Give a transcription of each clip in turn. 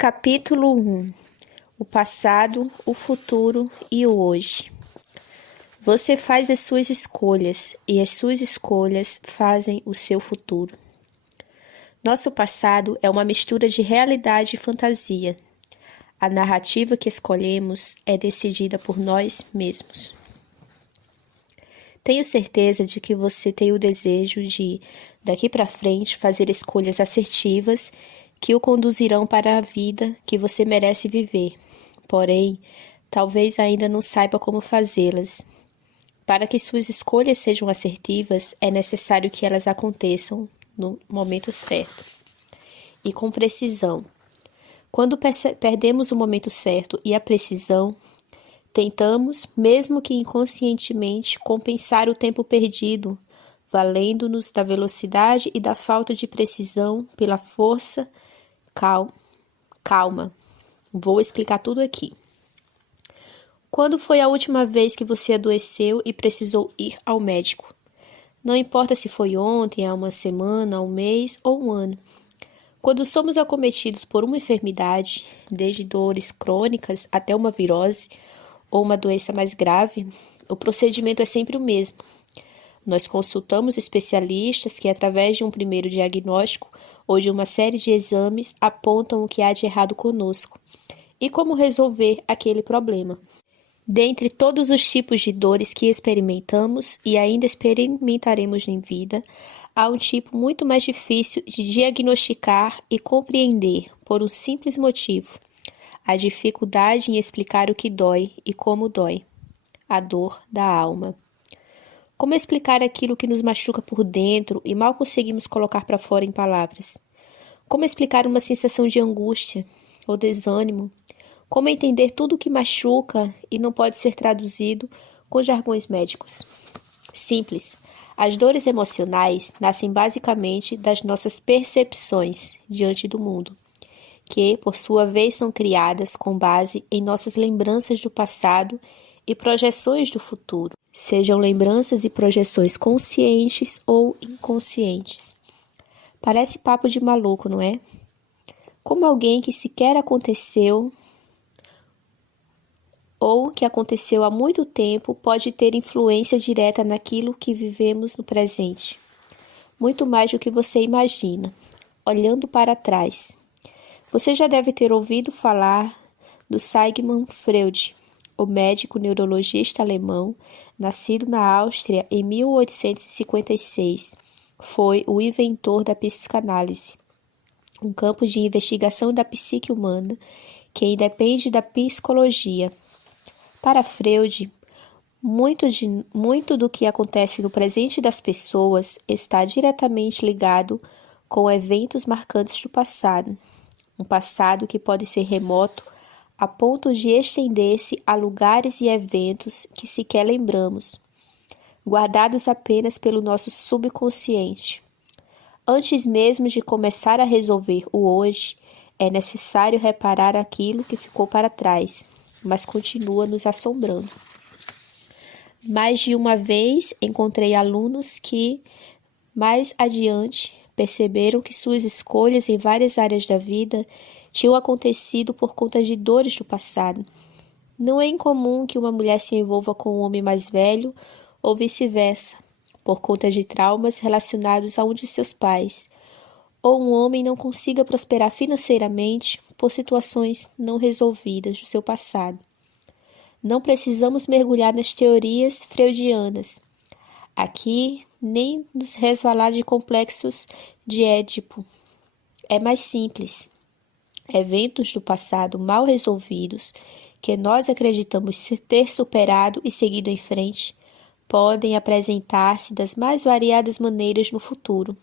Capítulo 1. O passado, o futuro e o hoje. Você faz as suas escolhas e as suas escolhas fazem o seu futuro. Nosso passado é uma mistura de realidade e fantasia. A narrativa que escolhemos é decidida por nós mesmos. Tenho certeza de que você tem o desejo de, daqui para frente, fazer escolhas assertivas que o conduzirão para a vida que você merece viver. Porém, talvez ainda não saiba como fazê-las. Para que suas escolhas sejam assertivas, é necessário que elas aconteçam no momento certo e com precisão. Quando perdemos o momento certo e a precisão, tentamos, mesmo que inconscientemente, compensar o tempo perdido, valendo-nos da velocidade e da falta de precisão pela força. Calma. Vou explicar tudo aqui. Quando foi a última vez que você adoeceu e precisou ir ao médico? Não importa se foi ontem, há uma semana, há um mês ou um ano. Quando somos acometidos por uma enfermidade, desde dores crônicas até uma virose ou uma doença mais grave, o procedimento é sempre o mesmo. Nós consultamos especialistas que, através de um primeiro diagnóstico ou de uma série de exames, apontam o que há de errado conosco e como resolver aquele problema. Dentre todos os tipos de dores que experimentamos e ainda experimentaremos em vida, há um tipo muito mais difícil de diagnosticar e compreender por um simples motivo: a dificuldade em explicar o que dói e como dói. A dor da alma. Como explicar aquilo que nos machuca por dentro e mal conseguimos colocar para fora em palavras? Como explicar uma sensação de angústia ou desânimo? Como entender tudo o que machuca e não pode ser traduzido com jargões médicos? Simples. As dores emocionais nascem basicamente das nossas percepções diante do mundo, que, por sua vez, são criadas com base em nossas lembranças do passado e projeções do futuro, sejam lembranças e projeções conscientes ou inconscientes. Parece papo de maluco, não é? Como alguém que sequer aconteceu ou que aconteceu há muito tempo pode ter influência direta naquilo que vivemos no presente. Muito mais do que você imagina. Olhando para trás. Você já deve ter ouvido falar do Sigmund Freud, o médico neurologista alemão, nascido na Áustria em 1856. Foi o inventor da psicanálise, um campo de investigação da psique humana que independe da psicologia. Para Freud, muito do que acontece no presente das pessoas está diretamente ligado com eventos marcantes do passado. Um passado que pode ser remoto a ponto de estender-se a lugares e eventos que sequer lembramos, guardados apenas pelo nosso subconsciente. Antes mesmo de começar a resolver o hoje, é necessário reparar aquilo que ficou para trás, mas continua nos assombrando. Mais de uma vez encontrei alunos que, mais adiante, perceberam que suas escolhas em várias áreas da vida tinham acontecido por conta de dores do passado. Não é incomum que uma mulher se envolva com um homem mais velho ou vice-versa, por conta de traumas relacionados a um de seus pais, ou um homem não consiga prosperar financeiramente por situações não resolvidas do seu passado. Não precisamos mergulhar nas teorias freudianas. Aqui, nem nos resvalar de complexos de Édipo. É mais simples. Eventos do passado mal resolvidos, que nós acreditamos ter superado e seguido em frente, podem apresentar-se das mais variadas maneiras no futuro,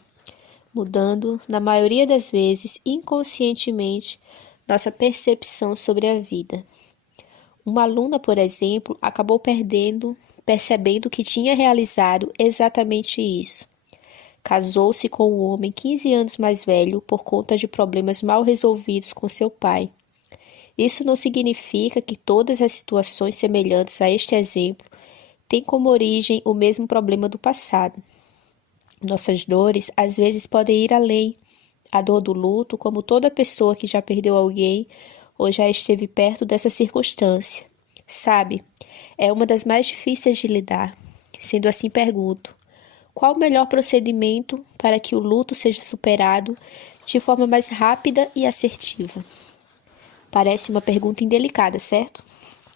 mudando, na maioria das vezes, inconscientemente, nossa percepção sobre a vida. Uma aluna, por exemplo, acabou percebendo que tinha realizado exatamente isso. Casou-se com um homem 15 anos mais velho por conta de problemas mal resolvidos com seu pai. Isso não significa que todas as situações semelhantes a este exemplo têm como origem o mesmo problema do passado. Nossas dores às vezes podem ir além, A dor do luto, como toda pessoa que já perdeu alguém ou já esteve perto dessa circunstância, sabe, é uma das mais difíceis de lidar. Sendo assim, pergunto: qual o melhor procedimento para que o luto seja superado de forma mais rápida e assertiva? Parece uma pergunta indelicada, certo?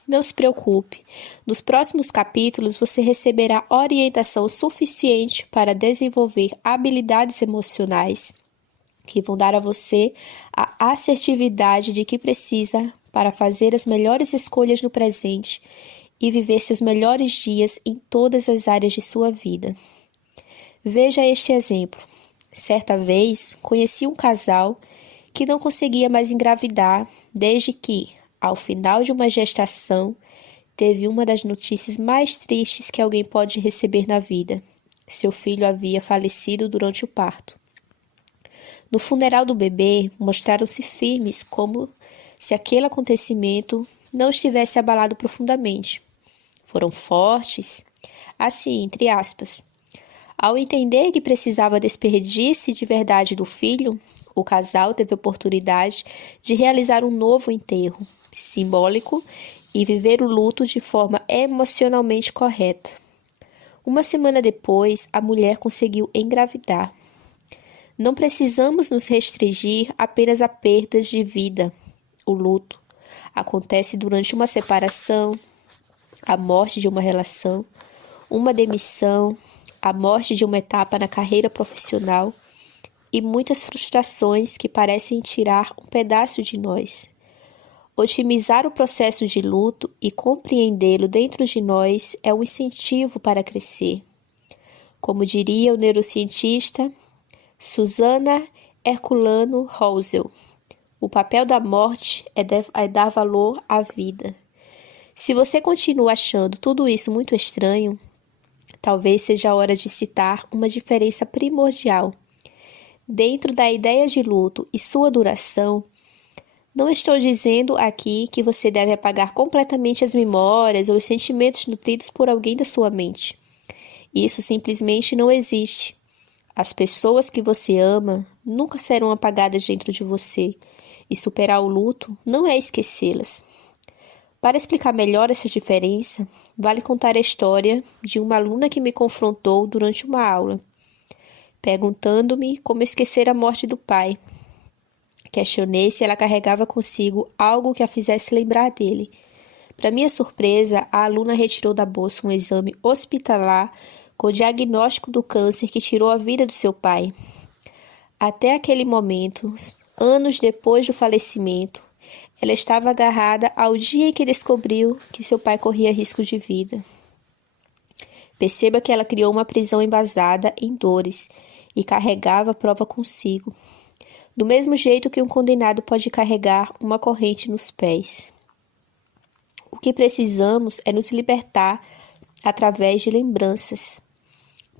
Não se preocupe. Nos próximos capítulos você receberá orientação suficiente para desenvolver habilidades emocionais que vão dar a você a assertividade de que precisa para fazer as melhores escolhas no presente e viver seus melhores dias em todas as áreas de sua vida. Veja este exemplo. Certa vez, conheci um casal que não conseguia mais engravidar desde que, ao final de uma gestação, teve uma das notícias mais tristes que alguém pode receber na vida. Seu filho havia falecido durante o parto. No funeral do bebê, mostraram-se firmes como se aquele acontecimento não estivesse abalado profundamente. Foram fortes, assim, entre aspas. Ao entender que precisava despedir-se de verdade do filho, o casal teve a oportunidade de realizar um novo enterro, simbólico, e viver o luto de forma emocionalmente correta. Uma semana depois, a mulher conseguiu engravidar. Não precisamos nos restringir apenas a perdas de vida. O luto acontece durante uma separação, a morte de uma relação, uma demissão, a morte de uma etapa na carreira profissional e muitas frustrações que parecem tirar um pedaço de nós. Otimizar o processo de luto e compreendê-lo dentro de nós é um incentivo para crescer. Como diria o neurocientista Susana Herculano Rosel, o papel da morte é dar valor à vida. Se você continua achando tudo isso muito estranho, talvez seja a hora de citar uma diferença primordial. Dentro da ideia de luto e sua duração, não estou dizendo aqui que você deve apagar completamente as memórias ou os sentimentos nutridos por alguém da sua mente. Isso simplesmente não existe. As pessoas que você ama nunca serão apagadas dentro de você, e superar o luto não é esquecê-las. Para explicar melhor essa diferença, vale contar a história de uma aluna que me confrontou durante uma aula, perguntando-me como esquecer a morte do pai. Questionei se ela carregava consigo algo que a fizesse lembrar dele. Para minha surpresa, a aluna retirou da bolsa um exame hospitalar com o diagnóstico do câncer que tirou a vida do seu pai. Até aquele momento, anos depois do falecimento, ela estava agarrada ao dia em que descobriu que seu pai corria risco de vida. Perceba que ela criou uma prisão embasada em dores e carregava a prova consigo, do mesmo jeito que um condenado pode carregar uma corrente nos pés. O que precisamos é nos libertar através de lembranças,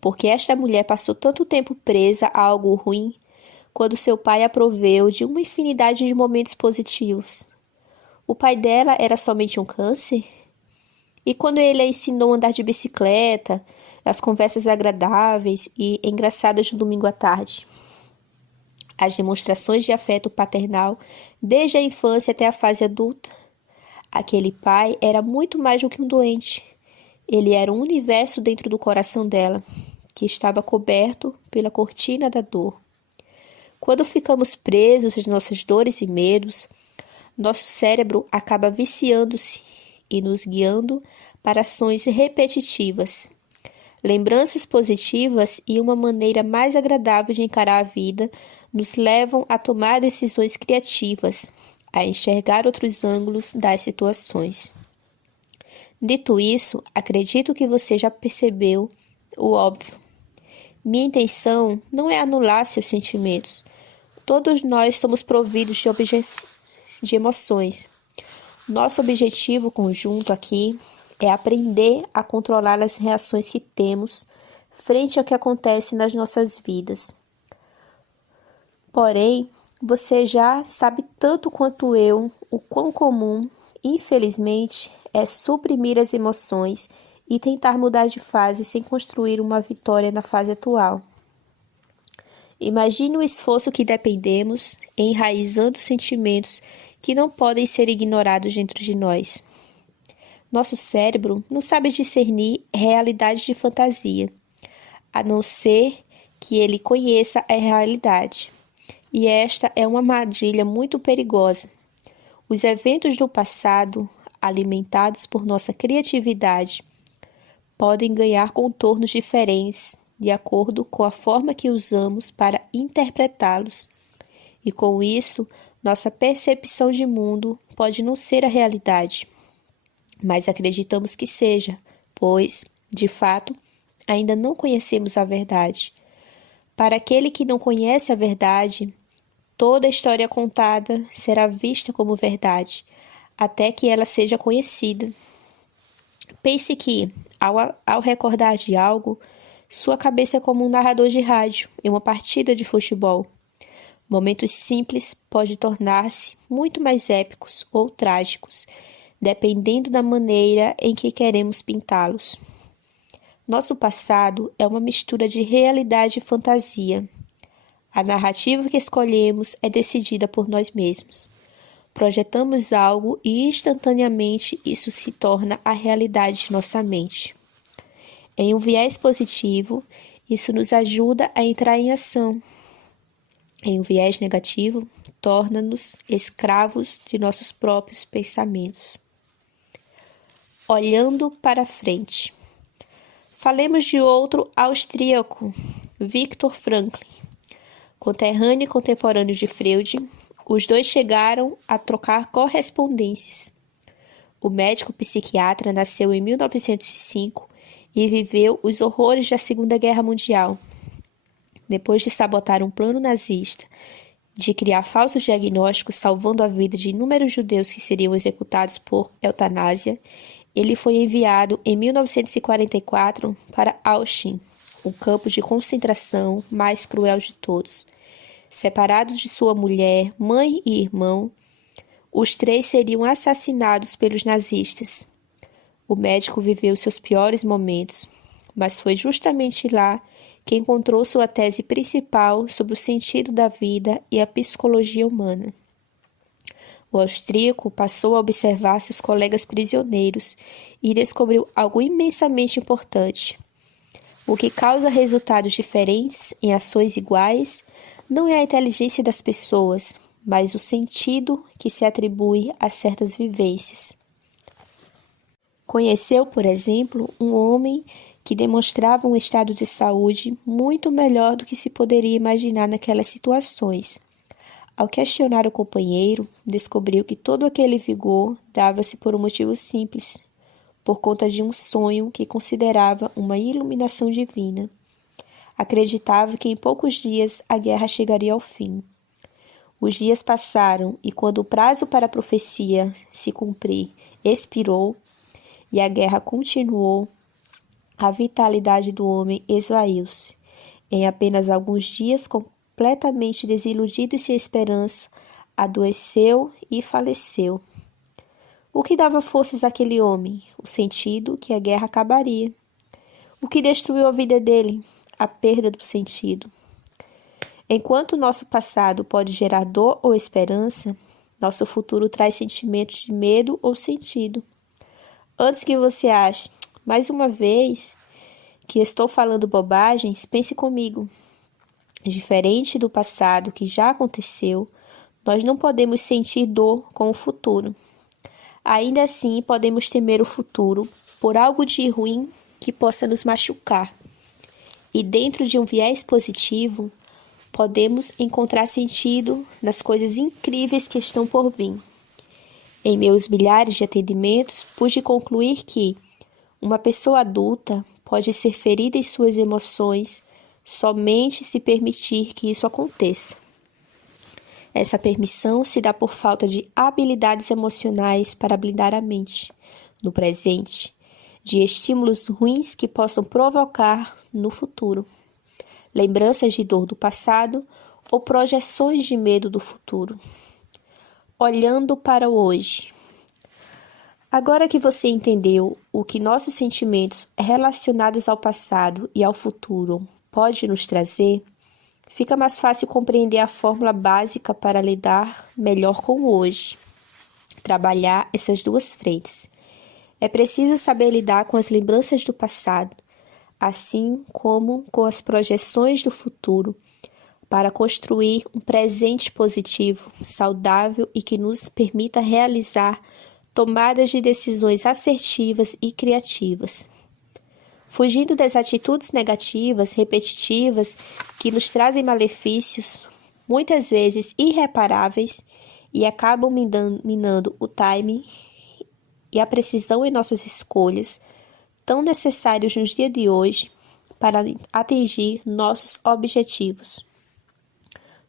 porque esta mulher passou tanto tempo presa a algo ruim quando seu pai a proveu de uma infinidade de momentos positivos. O pai dela era somente um câncer? E quando ele a ensinou a andar de bicicleta, as conversas agradáveis e engraçadas no domingo à tarde? As demonstrações de afeto paternal desde a infância até a fase adulta? Aquele pai era muito mais do que um doente. Ele era um universo dentro do coração dela, que estava coberto pela cortina da dor. Quando ficamos presos às nossas dores e medos, nosso cérebro acaba viciando-se e nos guiando para ações repetitivas. Lembranças positivas e uma maneira mais agradável de encarar a vida nos levam a tomar decisões criativas, a enxergar outros ângulos das situações. Dito isso, acredito que você já percebeu o óbvio. Minha intenção não é anular seus sentimentos. Todos nós somos providos de emoções. Nosso objetivo conjunto aqui é aprender a controlar as reações que temos frente ao que acontece nas nossas vidas. Porém, você já sabe tanto quanto eu o quão comum, infelizmente, é suprimir as emoções e tentar mudar de fase sem construir uma vitória na fase atual. Imagine o esforço que dependemos enraizando sentimentos que não podem ser ignorados dentro de nós. Nosso cérebro não sabe discernir realidade de fantasia, a não ser que ele conheça a realidade. E esta é uma armadilha muito perigosa. Os eventos do passado, alimentados por nossa criatividade, podem ganhar contornos diferentes de acordo com a forma que usamos para interpretá-los. E com isso, nossa percepção de mundo pode não ser a realidade, mas acreditamos que seja, pois, de fato, ainda não conhecemos a verdade. Para aquele que não conhece a verdade, toda a história contada será vista como verdade, até que ela seja conhecida. Pense que, ao recordar de algo, sua cabeça é como um narrador de rádio em uma partida de futebol. Momentos simples podem tornar-se muito mais épicos ou trágicos, dependendo da maneira em que queremos pintá-los. Nosso passado é uma mistura de realidade e fantasia. A narrativa que escolhemos é decidida por nós mesmos. Projetamos algo e instantaneamente isso se torna a realidade de nossa mente. Em um viés positivo, isso nos ajuda a entrar em ação. Em um viés negativo, torna-nos escravos de nossos próprios pensamentos. Olhando para frente. Falemos de outro austríaco, Viktor Frankl. Conterrâneo e contemporâneo de Freud, os dois chegaram a trocar correspondências. O médico psiquiatra nasceu em 1905 e viveu os horrores da Segunda Guerra Mundial. Depois de sabotar um plano nazista de criar falsos diagnósticos salvando a vida de inúmeros judeus que seriam executados por eutanásia, ele foi enviado em 1944 para Auschwitz, o campo de concentração mais cruel de todos. Separados de sua mulher, mãe e irmão, os três seriam assassinados pelos nazistas. O médico viveu seus piores momentos, mas foi justamente lá que encontrou sua tese principal sobre o sentido da vida e a psicologia humana. O austríaco passou a observar seus colegas prisioneiros e descobriu algo imensamente importante. O que causa resultados diferentes em ações iguais não é a inteligência das pessoas, mas o sentido que se atribui a certas vivências. Conheceu, por exemplo, um homem que demonstrava um estado de saúde muito melhor do que se poderia imaginar naquelas situações. Ao questionar o companheiro, descobriu que todo aquele vigor dava-se por um motivo simples, por conta de um sonho que considerava uma iluminação divina. Acreditava que em poucos dias a guerra chegaria ao fim. Os dias passaram e quando o prazo para a profecia se cumprir expirou e a guerra continuou, a vitalidade do homem esvaiu-se. Em apenas alguns dias, completamente desiludido e sem esperança, adoeceu e faleceu. O que dava forças àquele homem? O sentido que a guerra acabaria. O que destruiu a vida dele? A perda do sentido. Enquanto nosso passado pode gerar dor ou esperança, nosso futuro traz sentimentos de medo ou sentido. Antes que você ache, mais uma vez, que estou falando bobagens, pense comigo. Diferente do passado que já aconteceu, nós não podemos sentir dor com o futuro. Ainda assim, podemos temer o futuro por algo de ruim que possa nos machucar. E dentro de um viés positivo, podemos encontrar sentido nas coisas incríveis que estão por vir. Em meus milhares de atendimentos, pude concluir que uma pessoa adulta pode ser ferida em suas emoções somente se permitir que isso aconteça. Essa permissão se dá por falta de habilidades emocionais para blindar a mente, no presente, de estímulos ruins que possam provocar no futuro, lembranças de dor do passado ou projeções de medo do futuro. Olhando para o hoje. Agora que você entendeu o que nossos sentimentos relacionados ao passado e ao futuro podem nos trazer, fica mais fácil compreender a fórmula básica para lidar melhor com o hoje. Trabalhar essas duas frentes. É preciso saber lidar com as lembranças do passado, assim como com as projeções do futuro, para construir um presente positivo, saudável e que nos permita realizar tomadas de decisões assertivas e criativas. Fugindo das atitudes negativas, repetitivas, que nos trazem malefícios, muitas vezes irreparáveis, e acabam minando o timing e a precisão em nossas escolhas, tão necessários nos dias de hoje para atingir nossos objetivos.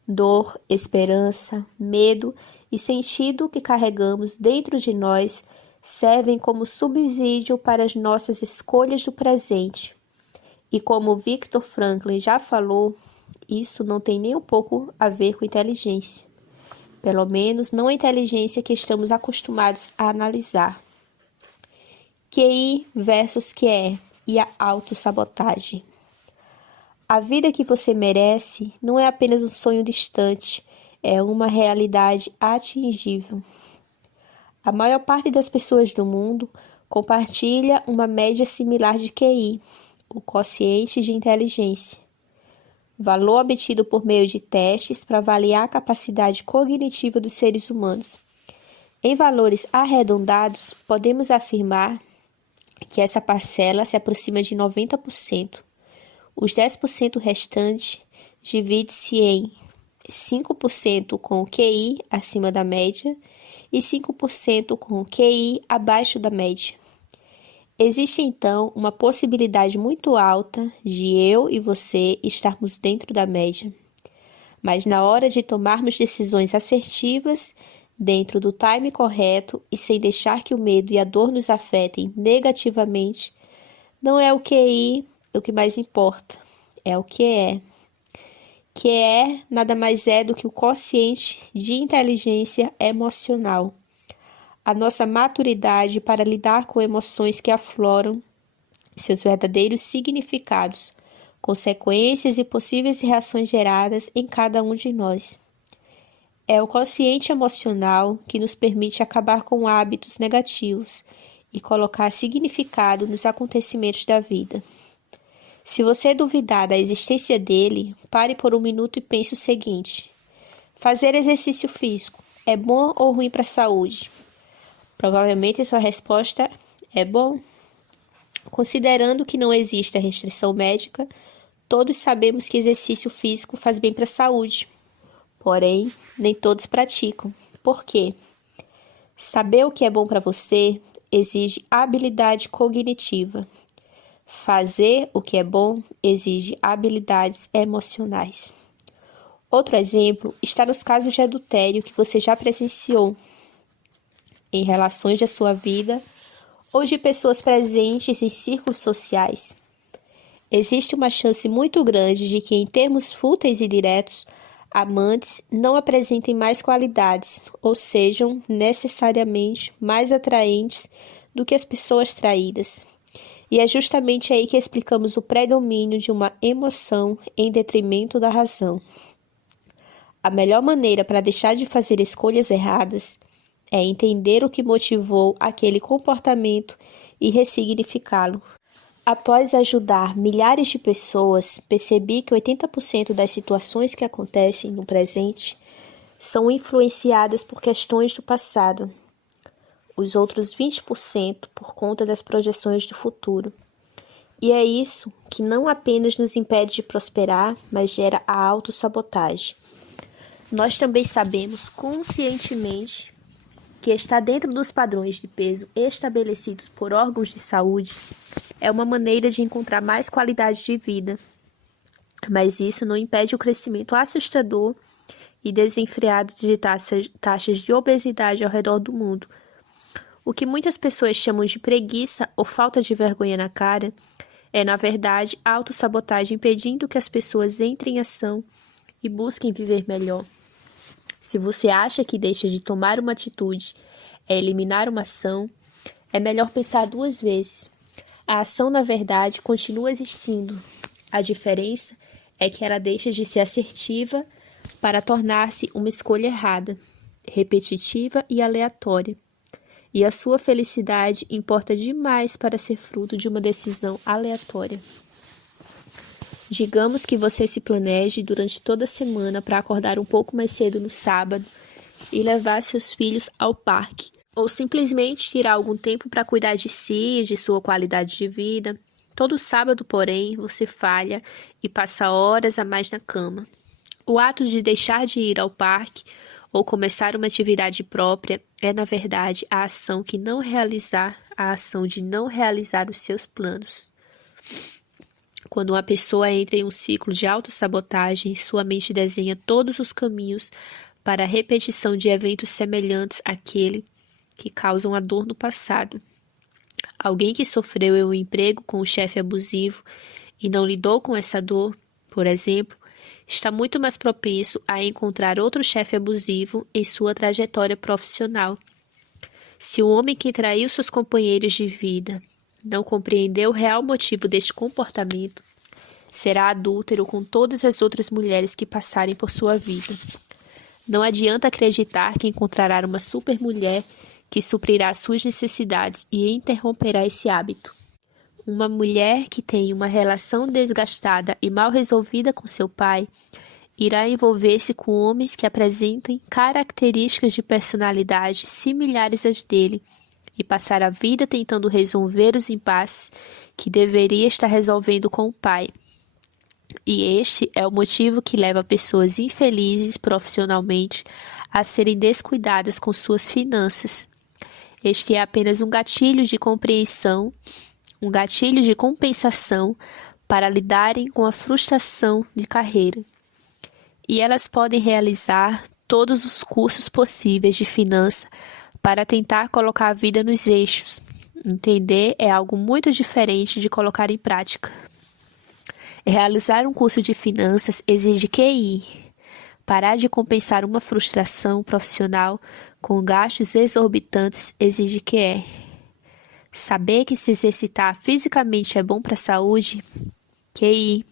Dor, esperança, medo e sentido que carregamos dentro de nós servem como subsídio para as nossas escolhas do presente. E como Viktor Frankl já falou, isso não tem nem um pouco a ver com inteligência. Pelo menos não a inteligência que estamos acostumados a analisar. QI versus QE e a autossabotagem. A vida que você merece não é apenas um sonho distante, é uma realidade atingível. A maior parte das pessoas do mundo compartilha uma média similar de QI, o quociente de inteligência, valor obtido por meio de testes para avaliar a capacidade cognitiva dos seres humanos. Em valores arredondados, podemos afirmar que essa parcela se aproxima de 90%. Os 10% restantes divide-se em 5% com o QI acima da média e 5% com o QI abaixo da média. Existe então uma possibilidade muito alta de eu e você estarmos dentro da média. Mas na hora de tomarmos decisões assertivas, dentro do time correto e sem deixar que o medo e a dor nos afetem negativamente, não é o QI o que mais importa, é o que é. Que é nada mais é do que o quociente de inteligência emocional. A nossa maturidade para lidar com emoções que afloram seus verdadeiros significados, consequências e possíveis reações geradas em cada um de nós. É o quociente emocional que nos permite acabar com hábitos negativos e colocar significado nos acontecimentos da vida. Se você duvidar da existência dele, pare por um minuto e pense o seguinte: fazer exercício físico é bom ou ruim para a saúde? Provavelmente sua resposta é bom. Considerando que não existe a restrição médica, todos sabemos que exercício físico faz bem para a saúde. Porém, nem todos praticam. Por quê? Saber o que é bom para você exige habilidade cognitiva. Fazer o que é bom exige habilidades emocionais. Outro exemplo está nos casos de adultério que você já presenciou, em relações da sua vida ou de pessoas presentes em círculos sociais. Existe uma chance muito grande de que, em termos fúteis e diretos, amantes não apresentem mais qualidades ou sejam necessariamente mais atraentes do que as pessoas traídas. E é justamente aí que explicamos o predomínio de uma emoção em detrimento da razão. A melhor maneira para deixar de fazer escolhas erradas é entender o que motivou aquele comportamento e ressignificá-lo. Após ajudar milhares de pessoas, percebi que 80% das situações que acontecem no presente são influenciadas por questões do passado. Os outros 20% por conta das projeções do futuro. E é isso que não apenas nos impede de prosperar, mas gera a autossabotagem. Nós também sabemos conscientemente que estar dentro dos padrões de peso estabelecidos por órgãos de saúde é uma maneira de encontrar mais qualidade de vida. Mas isso não impede o crescimento assustador e desenfreado de taxas de obesidade ao redor do mundo. O que muitas pessoas chamam de preguiça ou falta de vergonha na cara é, na verdade, autossabotagem impedindo que as pessoas entrem em ação e busquem viver melhor. Se você acha que deixa de tomar uma atitude é eliminar uma ação, é melhor pensar duas vezes. A ação, na verdade, continua existindo. A diferença é que ela deixa de ser assertiva para tornar-se uma escolha errada, repetitiva e aleatória. E a sua felicidade importa demais para ser fruto de uma decisão aleatória. Digamos que você se planeje durante toda a semana para acordar um pouco mais cedo no sábado e levar seus filhos ao parque, ou simplesmente tirar algum tempo para cuidar de si e de sua qualidade de vida. Todo sábado, porém, você falha e passa horas a mais na cama. O ato de deixar de ir ao parque ou começar uma atividade própria é, na verdade, a ação de não realizar os seus planos. Quando uma pessoa entra em um ciclo de autossabotagem, sua mente desenha todos os caminhos para a repetição de eventos semelhantes àquele que causam a dor no passado. Alguém que sofreu em um emprego com um chefe abusivo e não lidou com essa dor, por exemplo, está muito mais propenso a encontrar outro chefe abusivo em sua trajetória profissional. Se o homem que traiu seus companheiros de vida não compreendeu o real motivo deste comportamento, será adúltero com todas as outras mulheres que passarem por sua vida. Não adianta acreditar que encontrará uma supermulher que suprirá suas necessidades e interromperá esse hábito. Uma mulher que tem uma relação desgastada e mal resolvida com seu pai irá envolver-se com homens que apresentem características de personalidade similares às dele e passar a vida tentando resolver os impasses que deveria estar resolvendo com o pai. E este é o motivo que leva pessoas infelizes profissionalmente a serem descuidadas com suas finanças. Este é apenas um gatilho de compreensão, um gatilho de compensação para lidarem com a frustração de carreira. E elas podem realizar todos os cursos possíveis de finança para tentar colocar a vida nos eixos. Entender é algo muito diferente de colocar em prática. Realizar um curso de finanças exige QI. Parar de compensar uma frustração profissional com gastos exorbitantes exige QE. Saber que se exercitar fisicamente é bom para a saúde? QI.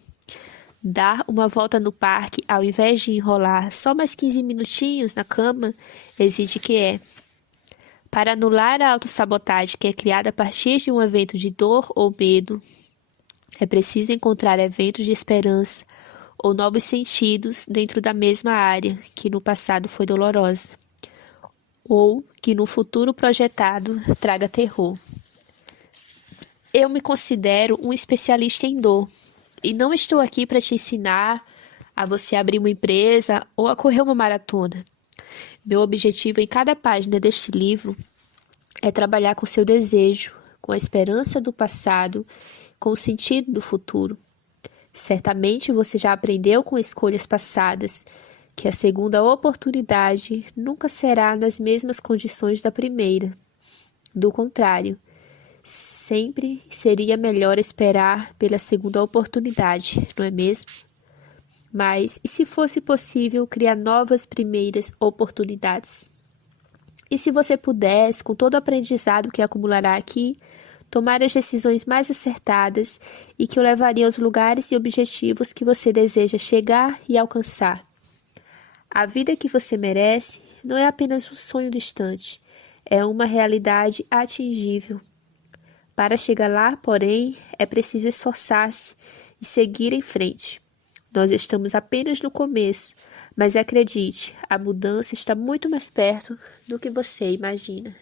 Dar uma volta no parque ao invés de enrolar só mais 15 minutinhos na cama exige QE. Para anular a autossabotagem que é criada a partir de um evento de dor ou medo, é preciso encontrar eventos de esperança ou novos sentidos dentro da mesma área que no passado foi dolorosa, ou que no futuro projetado traga terror. Eu me considero um especialista em dor e não estou aqui para te ensinar a você abrir uma empresa ou a correr uma maratona. Meu objetivo em cada página deste livro é trabalhar com seu desejo, com a esperança do passado, com o sentido do futuro. Certamente você já aprendeu com escolhas passadas que a segunda oportunidade nunca será nas mesmas condições da primeira. Do contrário, sempre seria melhor esperar pela segunda oportunidade, não é mesmo? Mas e se fosse possível criar novas primeiras oportunidades? E se você pudesse, com todo o aprendizado que acumulará aqui, tomar as decisões mais acertadas e que o levariam aos lugares e objetivos que você deseja chegar e alcançar? A vida que você merece não é apenas um sonho distante, é uma realidade atingível. Para chegar lá, porém, é preciso esforçar-se e seguir em frente. Nós estamos apenas no começo, mas acredite, a mudança está muito mais perto do que você imagina.